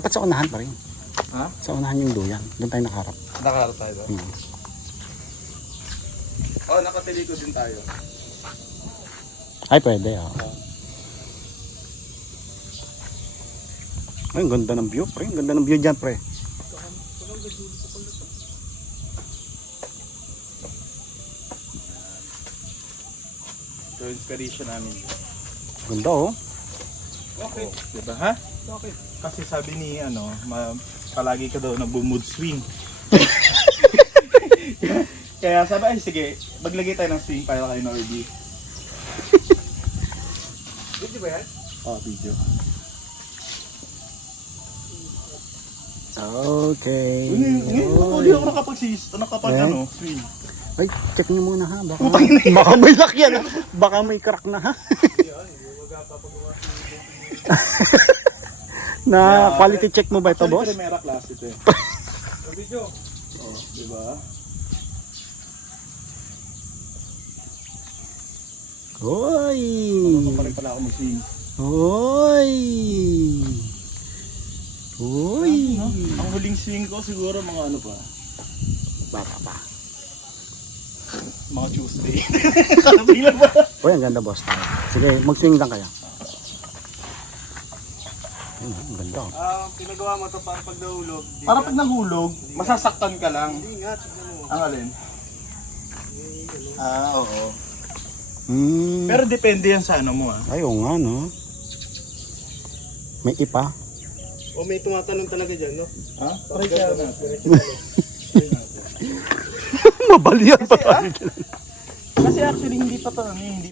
Dapat sa unahan pa rin. Ha? Sa unahan yung duyan. Doon tayo nakaharap. Nakaharap tayo ba? Hmm. Oh, nakatiliko din tayo. Ay, pwede. Ay, ang ganda ng view, pre. Ang ganda ng view dyan, pre. So, inspiration namin. Ganda, oh. Okay. Diba, ha? Okay. Kasi sabi ni, palagi ka daw nag-mood swing. Kaya sabi, ay sige, maglagay tayo ng swing para kay Norby. Video ba yan? Oo, video. Okay. Hindi ako swing. Ay, check nyo muna ha. Baka may lakyan ha. Baka may crack na ha. Na quality check mo ba ito, boss? Primera class ito eh. Video. Oh, diba? Hoy! Pa rin pala ako mag-swing. Hoy! Hoy! Ang huling swing ko siguro mga ano pa? Baka pa. Mga Tuesday. Sabi lang ba? Hoy, ang ganda, boss. Sige, mag-swing lang kayo. Ayun, ang ganda. Pinagawa mo to para pag nahulog. Para pag nahulog, masasaktan ka lang. Hindi nga, tignan mo. Ang alin? Oo. Pero Pero depende yan sa ano mo ah. ay, oo nga, no? May ipa. O may tumatanong talaga dyan, no? Ha? Try kaya natin. Mabalian pa tayo. Kasi actually hindi pa to hindi